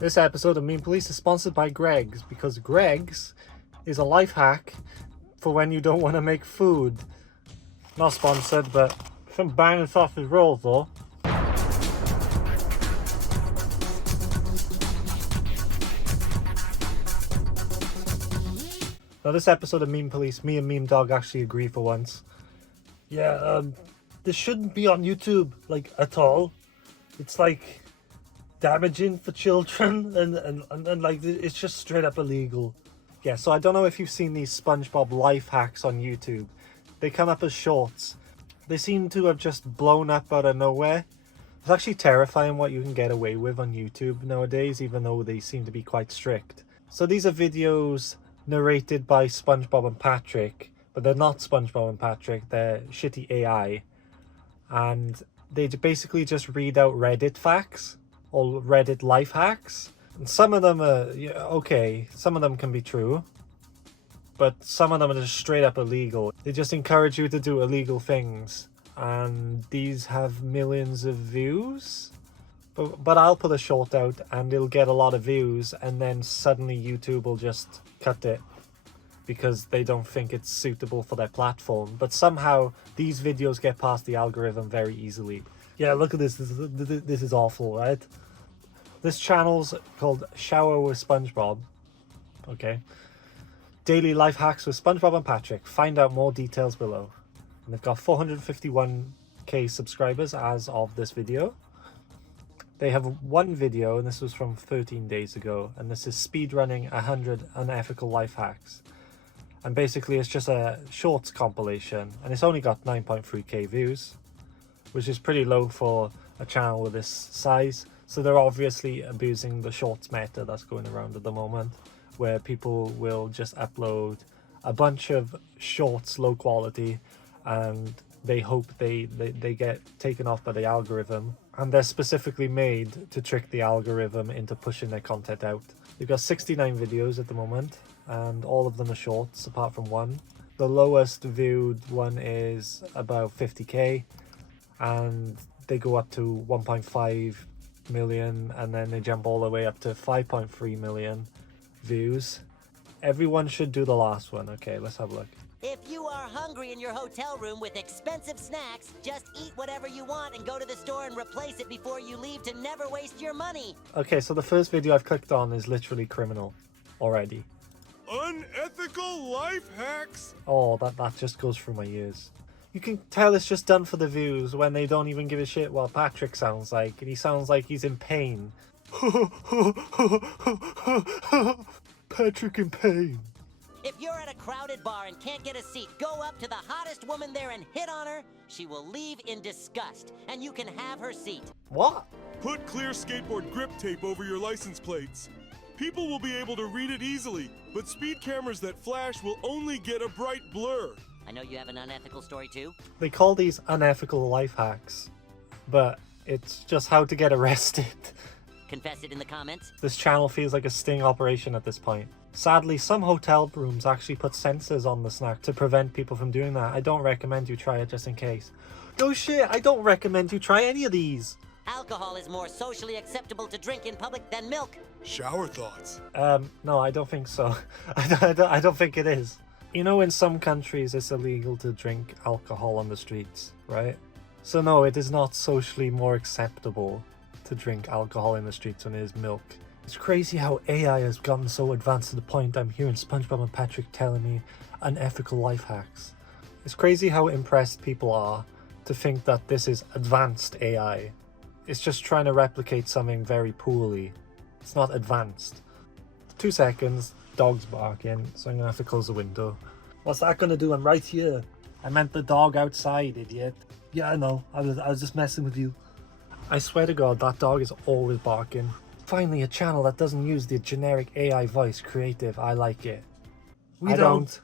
This episode of Mean Police is sponsored by Greg's, because Greg's is a life hack for when you don't want to make food. Not sponsored, but some banging sausage rolls though. Now this episode of Meme Police, me and Meme Dog actually agree for once. Yeah, this shouldn't be on YouTube, like, at all. It's like damaging for children and like it's just straight up illegal. Yeah, so I don't know if you've seen these SpongeBob life hacks on YouTube. They come up as shorts. They seem to have just blown up out of nowhere. It's actually terrifying what you can get away with on YouTube nowadays, even though they seem to be quite strict. So these are videos narrated by SpongeBob and Patrick, but they're not SpongeBob and Patrick, they're shitty AI. And they basically just read out Reddit facts or Reddit life hacks. And some of them are okay, some of them can be true, but some of them are just straight up illegal. They just encourage you to do illegal things, and these have millions of views. But I'll put a short out and it'll get a lot of views, and then suddenly YouTube will just cut it because they don't think it's suitable for their platform. But somehow these videos get past the algorithm very easily. Yeah, look at this. This is awful, right? This channel's called Shower with SpongeBob. Okay. Daily life hacks with SpongeBob and Patrick. Find out more details below. And they've got 451k subscribers as of this video. They have one video, and this was from 13 days ago, and this is speedrunning 100 unethical life hacks. And basically it's just a shorts compilation, and it's only got 9.3k views, which is pretty low for a channel with this size. So they're obviously abusing the shorts meta that's going around at the moment, where people will just upload a bunch of shorts, low quality, and they hope they get taken off by the algorithm. And they're specifically made to trick the algorithm into pushing their content out. They've got 69 videos at the moment, and all of them are shorts apart from one. The lowest viewed one is about 50k, and they go up to 1.5 million, and then they jump all the way up to 5.3 million views. Everyone should do the last one. Okay, let's have a look. If you are hungry in your hotel room with expensive snacks, just eat whatever you want and go to the store and replace it before you leave to never waste your money. Okay, so the first video I've clicked on is literally criminal already. Unethical life hacks. Oh, that just goes through my ears. You can tell it's just done for the views when they don't even give a shit what Patrick sounds like, and he sounds like he's in pain. Patrick in pain. If you're at a crowded bar and can't get a seat, go up to the hottest woman there and hit on her. She will leave in disgust, and you can have her seat. What? Put clear skateboard grip tape over your license plates. People will be able to read it easily, but speed cameras that flash will only get a bright blur. I know you have an unethical story too. They call these unethical life hacks, but it's just how to get arrested. Confess it in the comments. This channel feels like a sting operation at this point. Sadly, some hotel rooms actually put sensors on the snack to prevent people from doing that. I don't recommend you try it just in case. No shit, I don't recommend you try any of these. Alcohol is more socially acceptable to drink in public than milk. Shower thoughts. No, I don't think so. I don't think it is. You know, in some countries it's illegal to drink alcohol on the streets, right? So no, it is not socially more acceptable to drink alcohol in the streets than it is milk. It's crazy how AI has gotten so advanced to the point I'm hearing SpongeBob and Patrick telling me unethical life hacks. It's crazy how impressed people are to think that this is advanced AI. It's just trying to replicate something very poorly. It's not advanced. 2 seconds, dog's barking, so I'm gonna have to close the window. What's that gonna do? I'm right here. I meant the dog outside, idiot. Yeah, I know. I was just messing with you. I swear to God, that dog is always barking. Finally, a channel that doesn't use the generic AI voice. Creative. I like it. I don't.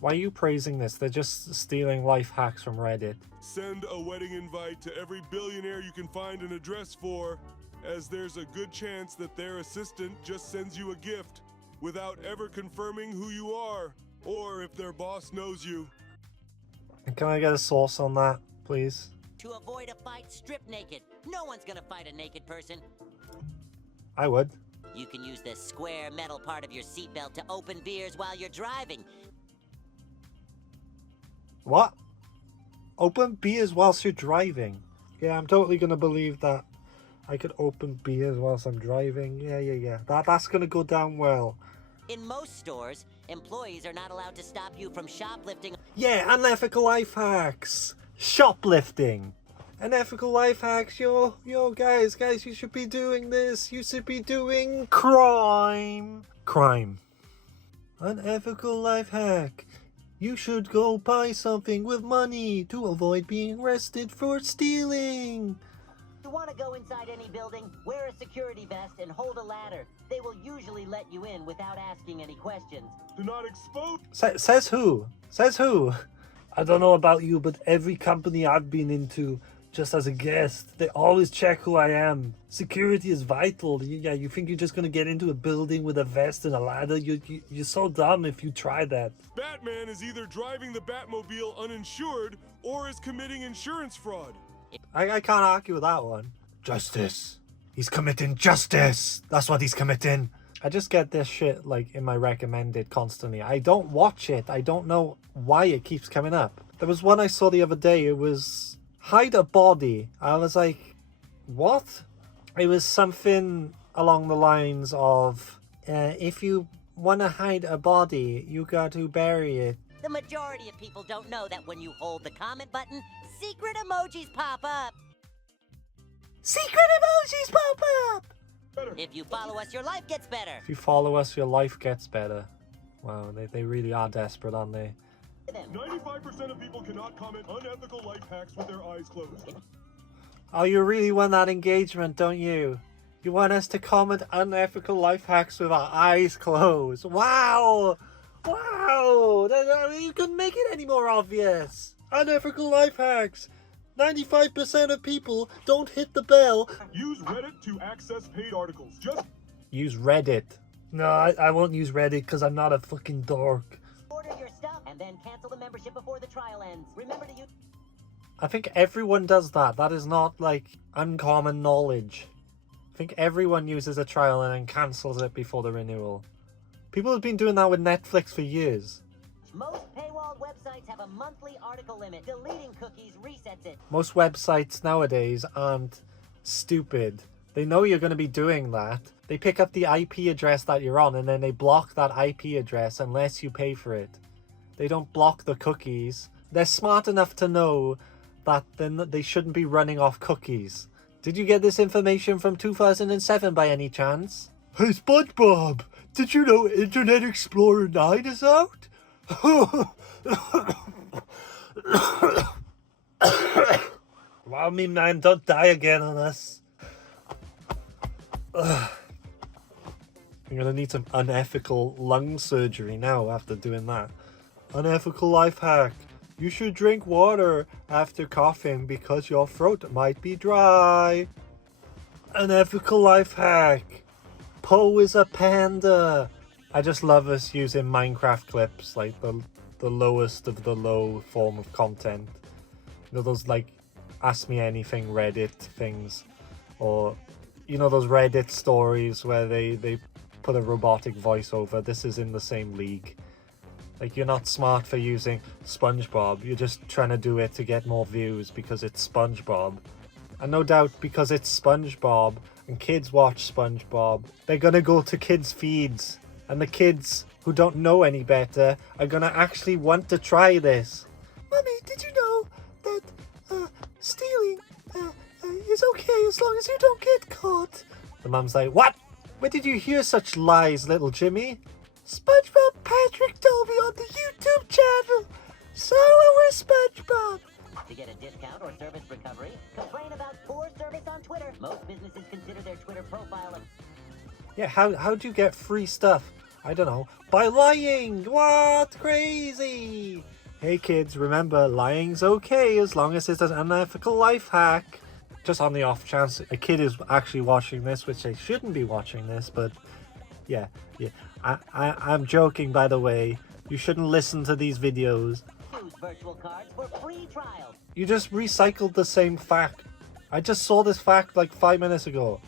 Why are you praising this? They're just stealing life hacks from Reddit. Send a wedding invite to every billionaire you can find an address for, as there's a good chance that their assistant just sends you a gift without ever confirming who you are, or if their boss knows you. And can I get a source on that, please? To avoid a fight, strip naked. No one's gonna fight a naked person. I would. You can use the square metal part of your seatbelt to open beers while you're driving. What? Open beers whilst you're driving? Yeah, I'm totally gonna believe that. I could open beers whilst I'm driving. Yeah. That's gonna go down well. In most stores, employees are not allowed to stop you from shoplifting. Yeah, unethical life hacks. Shoplifting. Unethical life hacks. Yo, guys, you should be doing this. You should be doing crime. Unethical life hack. You should go buy something with money to avoid being arrested for stealing. If you want to go inside any building, wear a security vest and hold a ladder. They will usually let you in without asking any questions. Do not expose. Says who? Says who? I don't know about you, but every company I've been into, just as a guest, they always check who I am. Security is vital. You think you're just gonna get into a building with a vest and a ladder? You're so dumb if you try that. Batman is either driving the Batmobile uninsured or is committing insurance fraud. I can't argue with that one. Justice. He's committing justice. That's what he's committing. I just get this shit like in my recommended constantly. I don't watch it. I don't know why it keeps coming up. There was one I saw the other day. It was hide a body. I was like, what? It was something along the lines of, if you want to hide a body, you got to bury it. The majority of people don't know that when you hold the comment button, secret emojis pop up. Secret emojis pop up! If you follow us, your life gets better. If you follow us, your life gets better. Wow, they really are desperate, aren't they? 95% of people cannot comment unethical life hacks with their eyes closed. Oh, you really want that engagement, don't you? You want us to comment unethical life hacks with our eyes closed. Wow! Wow! You couldn't make it any more obvious. Unethical life hacks. 95% of people don't hit the bell. Use Reddit to access paid articles. Just use Reddit. No, I won't use Reddit because I'm not a fucking dork. Order your stuff and then cancel the membership before the trial ends. Remember to use... I think everyone does that. That is not like uncommon knowledge. I think everyone uses a trial and then cancels it before the renewal. People have been doing that with Netflix for years. Most paywalled websites have a monthly article limit. Deleting cookies resets it. Most websites nowadays aren't stupid. They know you're going to be doing that. They pick up the IP address that you're on and then they block that IP address unless you pay for it. They don't block the cookies. They're smart enough to know that then they shouldn't be running off cookies. Did you get this information from 2007 by any chance? Hey SpongeBob, did you know Internet Explorer 9 is out? Wow, me man, don't die again on us. I'm gonna need some unethical lung surgery now after doing that. Unethical life hack. You should drink water after coughing because your throat might be dry. Unethical life hack. Poe is a panda. I just love us using Minecraft clips, like the lowest of the low form of content. You know, those like Ask Me Anything Reddit things, or you know those Reddit stories where they put a robotic voiceover. This is in the same league. Like, you're not smart for using SpongeBob, you're just trying to do it to get more views because it's SpongeBob. And no doubt because it's SpongeBob and kids watch SpongeBob, they're gonna go to kids' feeds. And the kids who don't know any better are gonna actually want to try this. Mummy, did you know that stealing is okay as long as you don't get caught? The mum's like, what? Where did you hear such lies, little Jimmy? SpongeBob Patrick told me on the YouTube channel. So we're SpongeBob. To get a discount or service recovery, complain about poor service on Twitter. Most businesses consider their Twitter profile a... Yeah, how do you get free stuff? I don't know. By lying! What? Crazy! Hey kids, remember, lying's okay as long as it's an unethical life hack. Just on the off chance a kid is actually watching this, which they shouldn't be watching this, but yeah. I'm joking, by the way. You shouldn't listen to these videos. Use virtual cards for free trials. You just recycled the same fact. I just saw this fact like 5 minutes ago.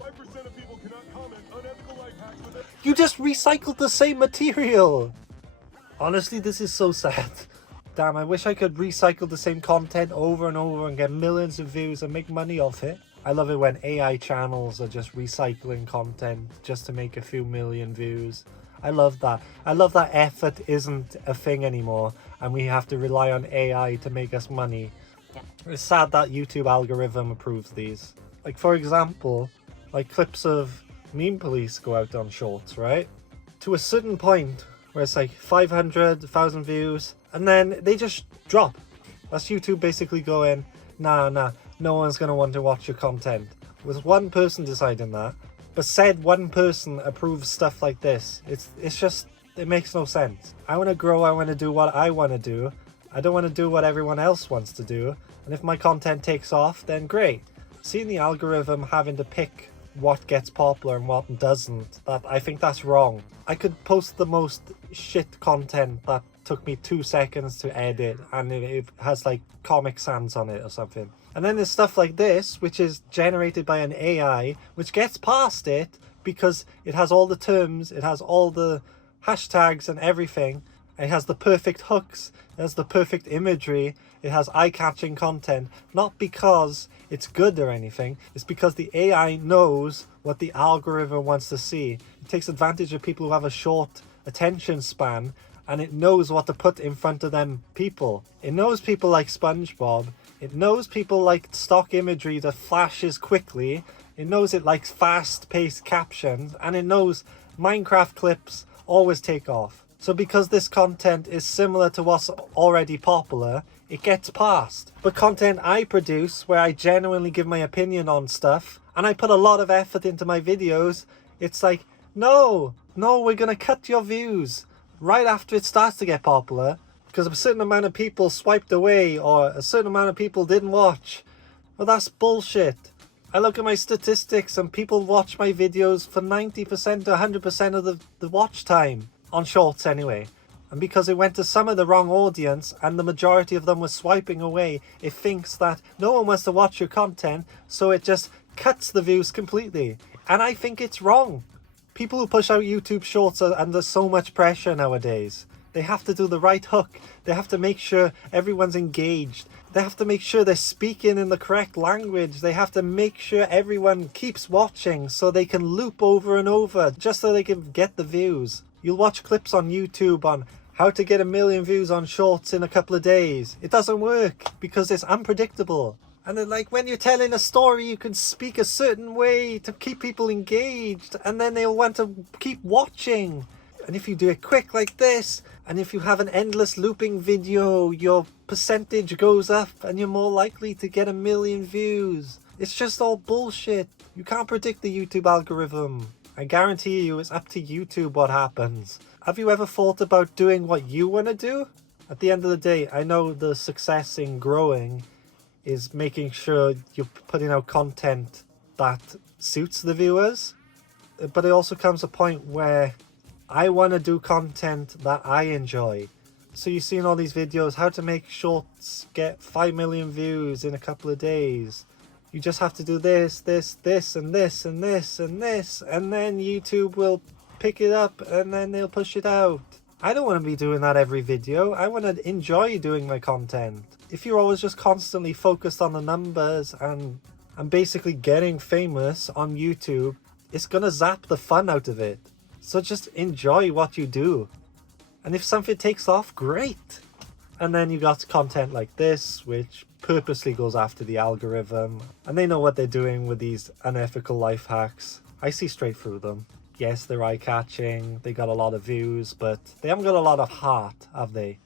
5% of people cannot comment You just recycled the same material. Honestly, this is so sad. Damn, I wish I could recycle the same content over and over and get millions of views and make money off it. I love it when AI channels are just recycling content just to make a few million views. I love that. I love that effort isn't a thing anymore and we have to rely on AI to make us money. It's sad that YouTube algorithm approves these. Like, for example, like clips of Meme Police go out on shorts, right? To a certain point where it's like 500, 1,000 views, and then they just drop. That's YouTube basically going, nah, no one's going to want to watch your content. With one person deciding that, but said one person approves stuff like this. It's just, it makes no sense. I want to grow, I want to do what I want to do. I don't want to do what everyone else wants to do. And if my content takes off, then great. Seeing the algorithm having to pick what gets popular and what doesn't, I think that's wrong. I could post the most shit content that took me 2 seconds to edit and it has like Comic Sans on it or something. And then there's stuff like this, which is generated by an AI, which gets past it because it has all the terms, it has all the hashtags and everything. It has the perfect hooks, it has the perfect imagery, it has eye-catching content, not because it's good or anything, it's because the AI knows what the algorithm wants to see. It takes advantage of people who have a short attention span, and it knows what to put in front of them people. It knows people like SpongeBob, it knows people like stock imagery that flashes quickly, it knows it likes fast-paced captions, and it knows Minecraft clips always take off. So because this content is similar to what's already popular, it gets past. But content I produce, where I genuinely give my opinion on stuff, and I put a lot of effort into my videos, it's like, no, we're gonna cut your views right after it starts to get popular, because a certain amount of people swiped away, or a certain amount of people didn't watch. Well, that's bullshit. I look at my statistics and people watch my videos for 90% to 100% of the watch time. On shorts anyway. And because it went to some of the wrong audience and the majority of them were swiping away, it thinks that no one wants to watch your content, so it just cuts the views completely. And I think it's wrong. People who push out YouTube shorts are under so much pressure nowadays. They have to do the right hook. They have to make sure everyone's engaged. They have to make sure they're speaking in the correct language. They have to make sure everyone keeps watching so they can loop over and over just so they can get the views. You'll watch clips on YouTube on how to get 1 million views on shorts in a couple of days. It doesn't work because it's unpredictable. And then, like, when you're telling a story, you can speak a certain way to keep people engaged, and then they'll want to keep watching. And if you do it quick like this, and if you have an endless looping video, your percentage goes up and you're more likely to get 1 million views. It's just all bullshit. You can't predict the YouTube algorithm. I guarantee you it's up to YouTube what happens. Have you ever thought about doing what you want to do? At the end of the day, I know the success in growing is making sure you're putting out content that suits the viewers. But it also comes a point where I want to do content that I enjoy. So you've seen all these videos, how to make shorts get 5 million views in a couple of days. You just have to do this, and this, and this, and this, and then YouTube will pick it up and then they'll push it out. I don't want to be doing that every video. I want to enjoy doing my content. If you're always just constantly focused on the numbers and basically getting famous on YouTube, it's going to zap the fun out of it. So just enjoy what you do. And if something takes off, great. And then you got content like this, which purposely goes after the algorithm. And they know what they're doing with these unethical life hacks. I see straight through them. Yes, they're eye-catching, they got a lot of views, but they haven't got a lot of heart, have they?